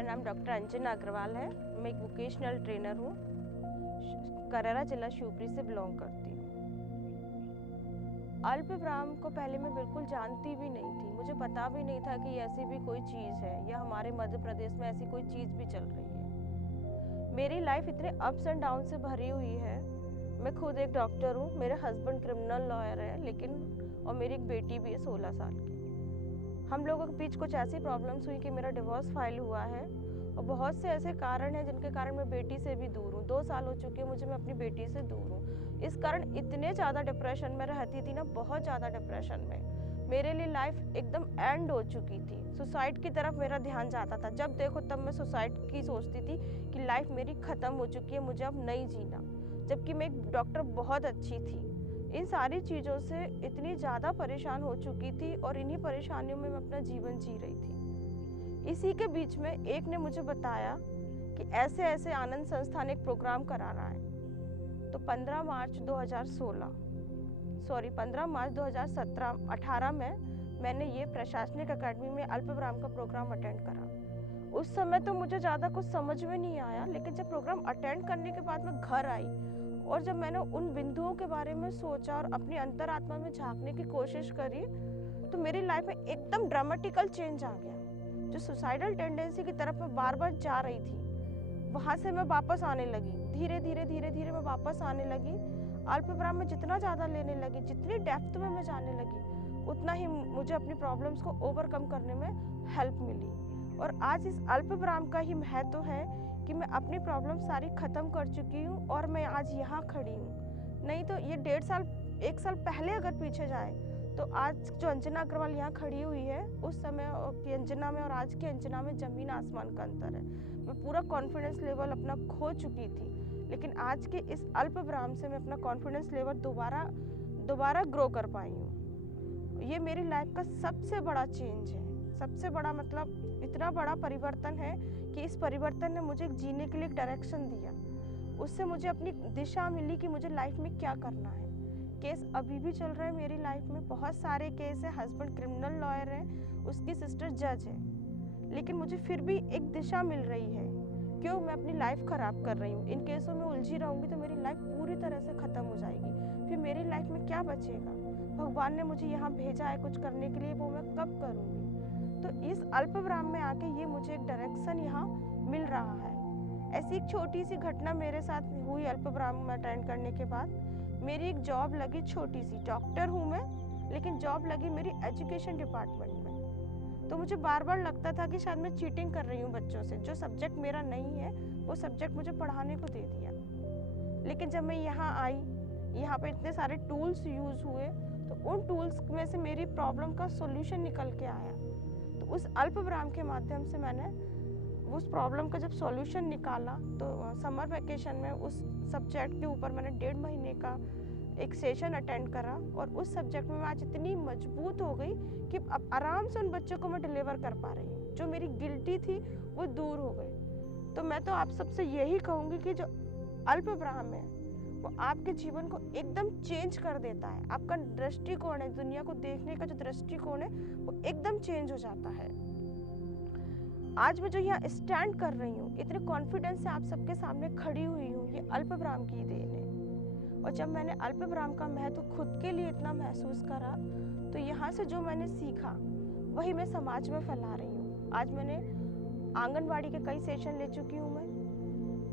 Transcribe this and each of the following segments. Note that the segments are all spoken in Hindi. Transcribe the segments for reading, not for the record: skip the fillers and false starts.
मेरा नाम डॉक्टर अंजना अग्रवाल है। मैं एक वोकेशनल ट्रेनर हूँ। करेरा जिला शिवपुरी से बिलोंग करती हूँ। अल्पविराम को पहले मैं बिल्कुल जानती भी नहीं थी। मुझे पता भी नहीं था कि ऐसी भी कोई चीज़ है या हमारे मध्य प्रदेश में ऐसी कोई चीज़ भी चल रही है। मेरी लाइफ इतने अप्स एंड डाउन से भरी हुई है। मैं खुद एक डॉक्टर हूँ, मेरे हस्बैंड क्रिमिनल लॉयर है, लेकिन और मेरी एक बेटी भी है 16 साल की। हम लोगों के बीच कुछ ऐसी प्रॉब्लम्स हुई कि मेरा डिवोर्स फाइल हुआ है और बहुत से ऐसे कारण हैं जिनके कारण मैं बेटी से भी दूर हूँ। 2 साल हो चुके हैं मुझे, मैं अपनी बेटी से दूर हूँ। इस कारण इतने ज़्यादा डिप्रेशन में रहती थी ना, बहुत ज़्यादा डिप्रेशन में। मेरे लिए लाइफ एकदम एंड हो चुकी थी। सुसाइड की तरफ मेरा ध्यान जाता था। जब देखो तब मैं सुसाइड की सोचती थी कि लाइफ मेरी ख़त्म हो चुकी है, मुझे अब नहीं जीना। जबकि मैं एक डॉक्टर बहुत अच्छी थी। इन सारी चीज़ों से इतनी ज़्यादा परेशान हो चुकी थी और इन्हीं परेशानियों में मैं अपना जीवन जी रही थी। इसी के बीच में एक ने मुझे बताया कि ऐसे ऐसे आनंद संस्थान एक प्रोग्राम करा रहा है। तो 15 मार्च 2018 में मैंने ये प्रशासनिक अकेडमी में अल्पविराम का प्रोग्राम अटेंड करा। उस समय तो मुझे ज़्यादा कुछ समझ में नहीं आया, लेकिन जब प्रोग्राम अटेंड करने के बाद मैं घर आई और जब मैंने उन बिंदुओं के बारे में सोचा और अपनी अंतरात्मा में झांकने की कोशिश करी, तो मेरी लाइफ में एकदम ड्रामेटिकल चेंज आ गया। जो सुसाइडल टेंडेंसी की तरफ मैं बार बार जा रही थी, वहाँ से मैं वापस आने लगी। धीरे धीरे मैं वापस आने लगी। अल्पविराम में जितना ज़्यादा लेने लगी, जितनी डेप्थ में मैं जाने लगी, उतना ही मुझे अपनी प्रॉब्लम्स को ओवरकम करने में हेल्प मिली। और आज इस अल्पविराम का ही महत्व है कि मैं अपनी प्रॉब्लम सारी ख़त्म कर चुकी हूँ और मैं आज यहाँ खड़ी हूँ। नहीं तो ये 1.5 साल 1 साल पहले अगर पीछे जाए तो आज जो अंजना अग्रवाल यहाँ खड़ी हुई है, उस समय की अंजना में और आज की अंजना में ज़मीन आसमान का अंतर है। मैं पूरा कॉन्फिडेंस लेवल अपना खो चुकी थी, लेकिन आज के इस अल्पविराम से मैं अपना कॉन्फिडेंस लेवल दोबारा ग्रो कर पाई हूँ। ये मेरी लाइफ का सबसे बड़ा चेंज है। सबसे बड़ा मतलब इतना बड़ा परिवर्तन है कि इस परिवर्तन ने मुझे जीने के लिए एक डायरेक्शन दिया। उससे मुझे अपनी दिशा मिली कि मुझे लाइफ में क्या करना है। केस अभी भी चल रहा है मेरी लाइफ में, बहुत सारे केस है। हस्बैंड क्रिमिनल लॉयर है, उसकी सिस्टर जज है, लेकिन मुझे फिर भी एक दिशा मिल रही है। क्यों मैं अपनी लाइफ ख़राब कर रही हूँ? इन केसों में उलझी रहूँगी तो मेरी लाइफ पूरी तरह से ख़त्म हो जाएगी। फिर मेरी लाइफ में क्या बचेगा? भगवान ने मुझे यहाँ भेजा है कुछ करने के लिए, वो मैं कब करूँगी? तो इस अल्पविराम में आके ये मुझे एक डायरेक्शन यहाँ मिल रहा है। ऐसी एक छोटी सी घटना मेरे साथ हुई अल्पविराम में अटेंड करने के बाद। मेरी एक जॉब लगी, छोटी सी, डॉक्टर हूँ मैं, लेकिन जॉब लगी मेरी एजुकेशन डिपार्टमेंट में। तो मुझे बार बार लगता था कि शायद मैं चीटिंग कर रही हूँ बच्चों से। जो सब्जेक्ट मेरा नहीं है वो सब्जेक्ट मुझे पढ़ाने को दे दिया। लेकिन जब मैं यहाँ आई, यहाँ पे इतने सारे टूल्स यूज़ हुए, तो उन टूल्स में से मेरी प्रॉब्लम का सोल्यूशन निकल के आया। तो उस अल्पविराम के माध्यम से मैंने उस प्रॉब्लम का जब सॉल्यूशन निकाला, तो समर वैकेशन में उस सब्जेक्ट के ऊपर मैंने 1.5 महीने का एक सेशन अटेंड करा और उस सब्जेक्ट में मैं आज इतनी मजबूत हो गई कि अब आराम से उन बच्चों को मैं डिलीवर कर पा रही हूँ। जो मेरी गिल्टी थी वो दूर हो गई। तो मैं तो आप सबसे यही कहूँगी कि जो अल्पविराम है वो आपके जीवन को एकदम चेंज कर देता है। आपका दृष्टिकोण है, दुनिया को देखने का जो दृष्टिकोण है वो एकदम चेंज हो जाता है। आज मैं जो यहाँ स्टैंड कर रही हूँ, इतने कॉन्फिडेंस से आप सबके सामने खड़ी हुई हूँ, ये अल्पविराम की देन है। और जब मैंने अल्पविराम का महत्व खुद के लिए इतना महसूस करा, तो यहाँ से जो मैंने सीखा वही मैं समाज में फैला रही हूँ। आज मैंने आंगनवाड़ी के कई सेशन ले चुकी हूँ। मैं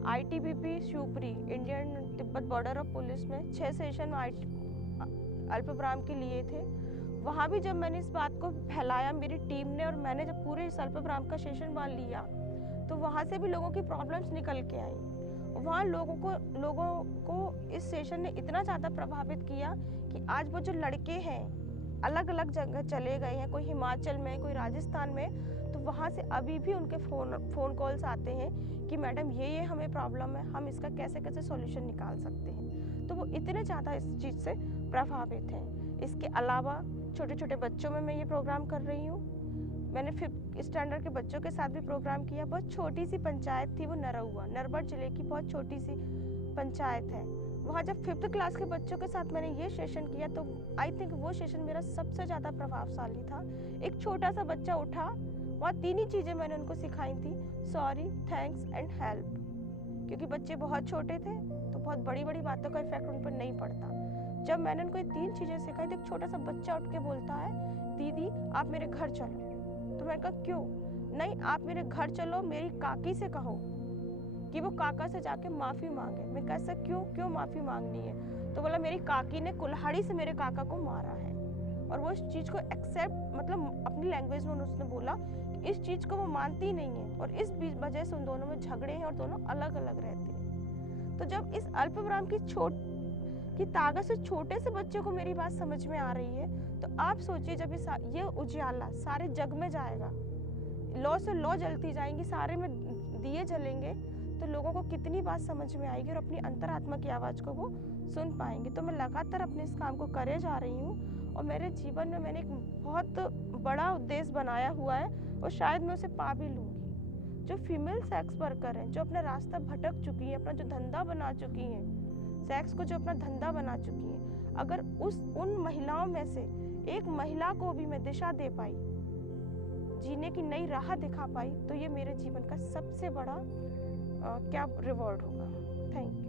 ITBP Shivpuri, Indian Tibet border of police में 6 सेशन अल्पविराम के लिए थे। वहाँ भी जब मैंने इस बात को फैलाया मेरी टीम ने, और मैंने जब पूरे इस अल्पविराम का सेशन मान लिया, तो वहाँ से भी लोगों की प्रॉब्लम्स निकल के आई। वहाँ लोगों को इस सेशन ने इतना ज़्यादा प्रभावित किया कि आज वो जो लड़के हैं अलग अलग जगह चले गए हैं, कोई हिमाचल में, कोई राजस्थान में, तो वहाँ से अभी भी उनके फ़ोन कॉल्स आते हैं कि मैडम ये हमें प्रॉब्लम है, हम इसका कैसे सॉल्यूशन निकाल सकते हैं। तो वो इतने ज़्यादा इस चीज़ से प्रभावित हैं। इसके अलावा छोटे छोटे बच्चों में मैं ये प्रोग्राम कर रही हूँ। मैंने 5th स्टैंडर्ड के बच्चों के साथ भी प्रोग्राम किया। बहुत छोटी सी पंचायत थी वो, नरहुआ, नरबट जिले की बहुत छोटी सी पंचायत है। वहाँ जब 5th क्लास के बच्चों के साथ मैंने ये सेशन किया, तो आई थिंक वो सेशन मेरा सबसे ज़्यादा प्रभावशाली था। एक छोटा सा बच्चा उठा, वहाँ 3 ही चीज़ें मैंने उनको सिखाई थी, सॉरी, थैंक्स एंड हेल्प। क्योंकि बच्चे बहुत छोटे थे तो बहुत बड़ी बड़ी बातों का इफेक्ट उन पर नहीं पड़ता। जब मैंने उनको ये 3 चीज़ें सिखाई तो एक छोटा सा बच्चा उठ के बोलता है, दीदी आप मेरे घर चलो। तो मैंने कहा क्यों? नहीं, आप मेरे घर चलो, मेरी काकी से कहो कि वो काका से जाके माफ़ी मांगे। मैं कैसे, क्यों माफ़ी मांगनी है? तो बोला मेरी काकी ने कुल्हाड़ी से मेरे काका को मारा है। और वो इस चीज़ को एक्सेप्ट, मतलब अपनी लैंग्वेज में उसने बोला कि इस चीज़ को वो मानती ही नहीं है, और इस वजह से उन दोनों में झगड़े हैं और दोनों अलग अलग रहते हैं। तो जब इस अल्पविराम की ताकत से छोटे से बच्चे को मेरी बात समझ में आ रही है, तो आप सोचिए जब ये उजियाला सारे जग में जाएगा, लौ से लौ जलती जाएंगी, सारे में दिए जलेंगे, तो लोगों को कितनी बात समझ में आएगी और अपनी अंतरात्मा की आवाज़ को वो सुन पाएंगे। तो मैं लगातार अपने इस काम को करे जा रही हूँ, और मेरे जीवन में मैंने एक बहुत बड़ा उद्देश्य बनाया हुआ है, और शायद मैं उसे पा भी लूँगी। जो फीमेल सेक्स वर्कर हैं, जो अपना रास्ता भटक चुकी हैं, अपना जो धंधा बना चुकी हैं, सेक्स को जो अपना धंधा बना चुकी हैं, अगर उन महिलाओं में से एक महिला को भी मैं दिशा दे पाई, जीने की नई राह दिखा पाई, तो ये मेरे जीवन का सबसे बड़ा क्या रिवॉर्ड होगा। Thank you.